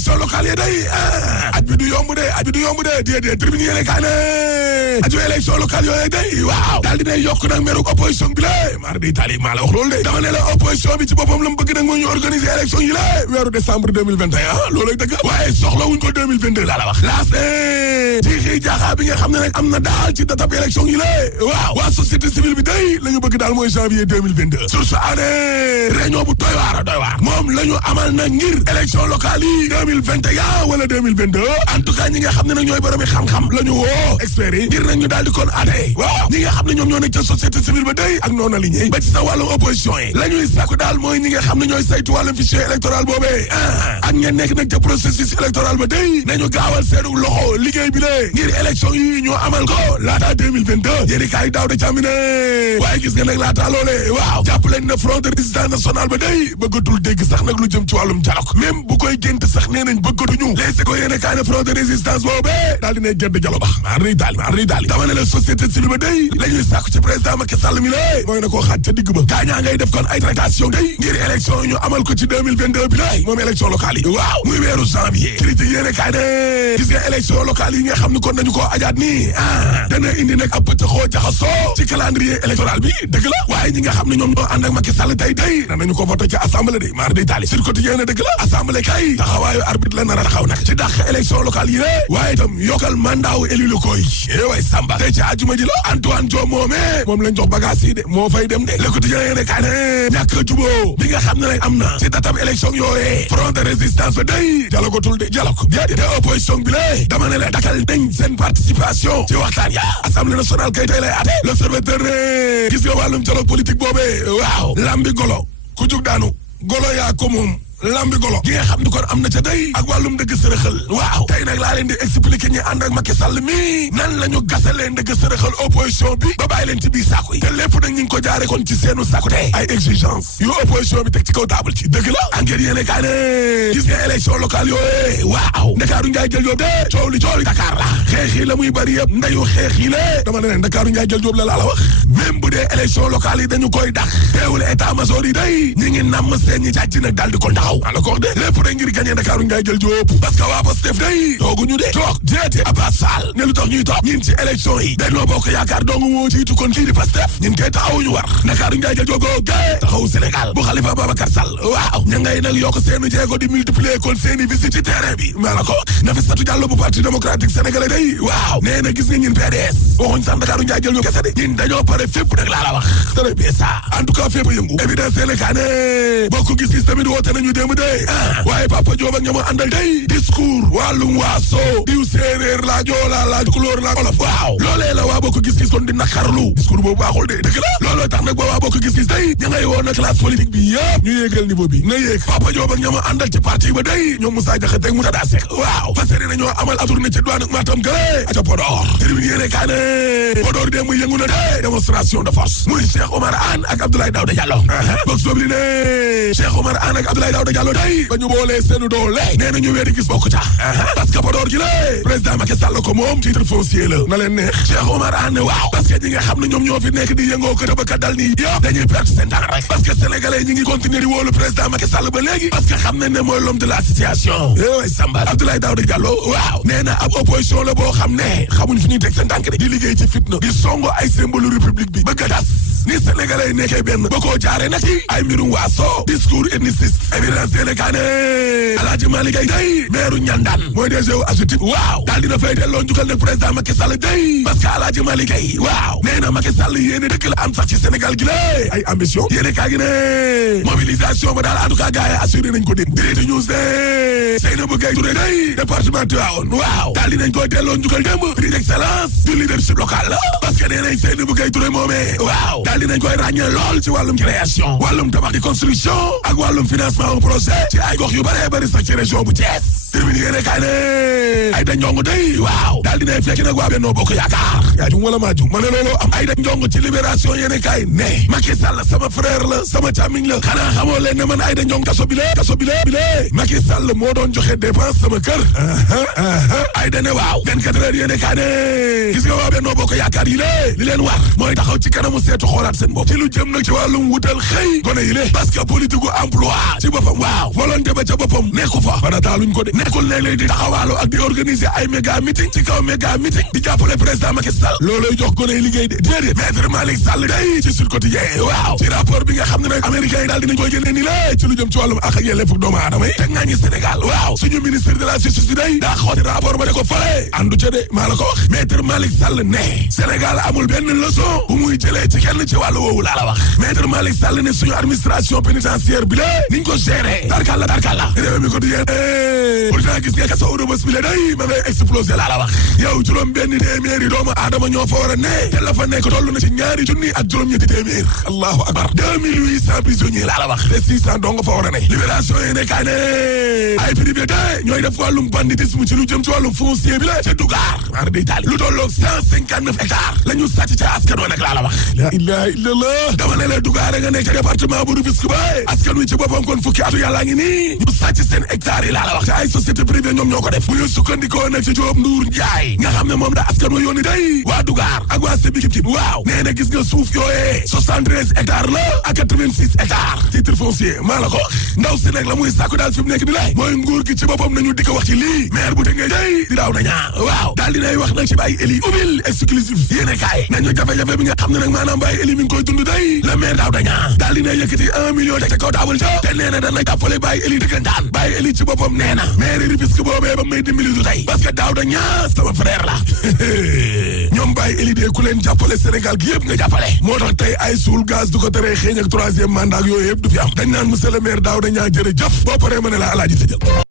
élection locale yi day aj bi du yomb de déedéet tribune yéene kaa ne aju élection locale yooyu day waaw daal dinay yokk nag meruk opposition bi la mar di tali maa la wax loolu de dama ne la opposition bi ci boppam la mu bëgg nag moo ñu organiser élection yi la weeru décembre 2021 loolu dëgg waaye soxla wuñ ko 2022 laa la wax laas jiixi jaaxaa bi nga xam ne nag am na daal ci datab élection yi la waaw waa société civile bi day la ñu bëgg daal mooy janvier 2022 sur ce année réunion bu doy waar moom la ñu amal na ngir élection locale yi 2021 wala 2022 en tout cas ñi nga xam ne nag ñooy boromi xam-xam la ñu woo experts yi ngir nag ñu daal di kon ate waaw ñi nga xam ne ñoom ñoo nekk ca société civile ba day ak noonu la liggéey ba ci sa wàllum opposition yi la ñuy sàkku daal mooy ñi nga xam ne ñooy saytu wàllum fichier électoral boobee ak ñen nekk nag ca processus électoral ba day nañu gaawal seenu loxo liggéey bi de ngir élection yi ñu amal ko laata 2022 yéeni kaay daaw da càmmine waaye gis nga nag laata loole waaw jàpp leen na front de résistance nationale ba day bëggatul dégg sax nag lu jëm ci wàllum dialogue même bu koy gént sax nee nañ bëggatuñu léegi ko yéene kaay ne front de résistance boobee daal dinay gedd dialogue ba maa ri daali dama ne la société civile ba day la ñuy sàkku ci président Macky Sall mi la mooy na koo xaaj ca digg ba gaañaa ngay def kon ay tractation day ngir élection ñu amal ko ci 2022 bi lay moom élection locale yi waaw muy weeru janvier critique yéene kaay ne gis nga élection locale yi nga xam ne kon nañu koo ajaat nii dana indi nag ab pëccëxoo jaxasoo ci calendrier électoral bi dëgg la waaye ñi nga xam ne ñoom ñoo ànd ak Macky Sall tey danañu ko voté ci assemblée de maar day taali sur quotidien ne dëgg la assemblée kay taxawaayu arbitre la nar a taxaw nag ci dàq élection locale yi ne waaye itam yokkal mandat wu élu locaux yi way Samba tey ci àjjuma ji la Antoine Diome moom lañ jox bagage yi de moo fay dem de le quotidien yéene kaay ne ñàkk a juboo bi nga xam ne nag am na ci datam élection yooyee front de résistance ba day dialoguetul de dialogue déedéet te opposition bi la dama ne la dakal nañ seen participation ci waxtaan ya assemblée nationale kay tey lay ate l'observateur ne gis nga wàllum dialogue politique boobee waaw lambi golo ku jug daanu golo yaa ko moom lambi golo gi nga xam ni kon am na ca day ak wàllum dëgg sërëxal waaw tey nag laa leen di expliquer ñi ànd ak Macky Sall mi nan la ñu gasalee dëgg sërëxal opposition bi ba bàyyi leen ci biir saako yi te lépp nag ñu ngi ko jaare kon ci seenu saako te ay exigence yu opposition bi teg ci kaw table ci dëgg la enquête yéene kaa ne gis nga élection locale yooyu waaw Ndakaaru Njaay jël Jóob de coow li Dakar la xeex yi la muy bari yëpp ndayu xeex yi la dama ne leen Ndakaaru Njaay jël Jóob la la wax même bu dee élection locale yi dañu koy dax teewul état major yi day ñi ngi namm seen ñi càcc nag daal di ko ala ko de lépp rek ngir gagné Ndakaaru Njaay jël Jóob parce que waa Pastef day tooguñu de toog déete Abbas Fall ne lu tax ñuy toog ñin ci élection yi Benno Bokk Yaakaar dong moo jiitu kon kii di Pastef ñin koy taxawuñu war Ndakaaru Njaay jël Jóob gay taxawu Sénégal bu Khalifa Babacar Sall waaw ña ngay nag yokk seenu jéego di multiplier kon seeni visite ci terrain bi maa la ko Nafissatou Diallo bu parti démocratique sénégalais day waaw nee na gis nga ñin PDS waxuñ sax Ndakaaru Njaay jël Jóob kese de ñin dañoo pare fépp nag laa la wax très bien ça en tout cas fépp yëngu évidence Sénégal ne bokk gis-gis tamit woote nañu démb de waaye Papa Diop ak ñoom àndal day discours wàllum waaso diw séeréer la joola la couleur la olof waaw loolee la waa bokk gis-gis kon di naqarlu discours boobu baaxul de dëgg la looloo tax nag ba waa bokk gis-gis day ña ngay woon na classe politique bi yëpp ñu yéegal niveau bi na yéeg Papa Diop ak ñoom àndal ci parti ba day ñoom Moussa Diakhaté ak Moussa Dassek waaw fas yéene nañoo amal tournée ci douane ak Matam gële aca Podor tribune yéene kaa ne Podor de muy yëngu na de démonstration de force muy Cheikh Omar Anne ak Abdoulaye Daouda Diallo box boobu li ne Cheikh Omar Anne ak Abdoulaye Daouda Diallo day ba ñu boolee seenu doole nee na ñu weedi gis bokk ca parce que Podor gi la président Macky Sall ko moom titre foncier la na leen neex Cheikh Omar Anne waaw parce que ñi nga xam ne ñoom ñoo fi nekk di yëngoo ko ba ka dal nii yëpp dañuy perte seen temps rek parce que sénégalais ñi ngi continuer di wóolu président Macky Sall ba léegi parce que xam nañ ne mooy l'homme de la situation way Samba Abdoulaye Daouda Diallo waaw nee na ab opposition la boo xam ne xamuñ fi ñuy teg seen tànk di liggéey ci fitna di songo ay symbole république bi bëgg a tas ni sénégalais yi nekkee benn ba koo jaaree nag ci ay mbirum waaso discours ethniciste évidence Sénégal Alaaji Malick Gaye day maire Ñandaan mooy DG wu AGETIP waaw daal dina fay delloo njukkal nag président Macky Sall day parce que Alaaji Malick Gaye waaw nee na Macky Sall yéene dëkk la am sax ci Sénégal gi la ay ambition yéene kaa gi ne mobilisation ba daal en tout cas gars yi assuré nañ ko dégg Direct News de Seynabou Gaye Touré day département Tivaouane waaw daal dinañ koy delloo njukkal démb prix d'excellence du leadership local la parce que nee nañ Seynabou Gaye Touré moomee waaw daal dinañ koy ràññee lool ci wàllum création wàllum tabax di construction ak wàllum financement au projet ci ay gox yu bëree bëri sax ci région bu Thiès terminé yéene kaay ne Aïda Ndiongue day waaw daal dinay fekk nag waa Benno Bokk Yaakaar yaa jum wala maa jum ma ne loolu am Aïda Ndiongue ci libération yéene kaay ne Macky Sall sama frère la sama càmmiñ la xanaa xamoo leen ne man Aïda Ndiongue kaso bi le Macky Sall moo doon joxe dépense sama kër Aïda ne waaw 24 heures yéene kaay ne gis nga waa Benno Bokk Yaakaar yi lée li leen war mooy taxaw ci kanamu seetu xoolaat seen bopp ci lu jëm nag ci wàllum wutal xëy gone yi lé parce que politique u emploi ci boppam waaw volonté ba ca boppam nekku fa farataaluñ ko de nekkul léeg-léeg di taxawaalu ak di organiser ay méga meeting ci kaw méga meeting di jàppale président Macky Sall looloy jox ko ne liggéey de déedéet maître Malick Sall day ci Sud Quotidien waaw ci rapport bi nga xam ne nag américains yi daal dinañ koy génne ni la ci lu jëm ci wàllum ak yelleefu doomu aadama yi te nga ñi Sénégal waaw suñu ministre de la justice day daa xooti rapport ba de ko fale andu ca de maa la ko wax maître Malick Sall ne Sénégal amul benn leçon bu muy jëlee ci kenn ci wàllu woowu laa la wax maître Malick Sall ne suñu administration pénitentiaire bi la niñ ko géré darkalla réew mi ko di pourtant gis nga kaso Rebeuss bi la day ma ngay explosé laa la wax yow juróom benn téeméeri doomu aadama ñoo fa war a ne te la fa nekk toll na ci ñaari junni ak juróom-ñetti téeméer allahu akbar 2800 prisonniers laa la wax te 600 dong fa war a ne libération yi nekkaa ne ay privé de ñooy def wàllum banditisme ci lu jëm ci wàllum foncier bi la ca Dougar mar di Italie lu tolloog 159 hectares la ñu sàcc ca askan wa nag laa la wax la ilaha illallah dama ne la Dougar nga nekk ca département bu Rufisque ba askan wi ci boppam kon fukki atu yàllaa ngi nii ñu sàcc seen hectares yi laa la wax te ay société privée ñoom ñoo ko def bu ñu sukkandikoo nag ci Diop Ndour Ndiaye nga xam ne moom da askan wa yónni day waa Dougar ak waa Sébi Kip waaw nee na gis nga suuf yooyee 73 hectares la ak 86 hectares titre foncier maa la ko ndaw si nag la muy sàkku daal fi mu nekk di lay mooy nguur gi ci boppam nañu di ko wax ci lii maire bu Tëngéej day di daaw na ñaa waaw daal dinay wax nag ci Baye Eli ubbil exclusif yéene kaay nañu jafe-jafe bi nga xam ne nag maanaam Baye Eli mi ngi koy dund day le maire daaw na ñaa daal dinay yëkkati 1 million teg ca kaw taabal ca te nee na dana jàppale Baye Eli dëggantaan Baye Eli ci boppam nee na maire Rufisque boobee ba may dimbali du tey parce que daaw na ñaa sama frère la ñoom Baye Eli de ku leen jàppale Sénégal gi yëpp nga jàppale moo tax tey ay suul gaz du ko teree xeeñ ak 3e mandat yooyu yëpp du fi am dañ naan monsieur le maire daaw na ñaa jërëjëf boo paree ma ne la alaaji tëjal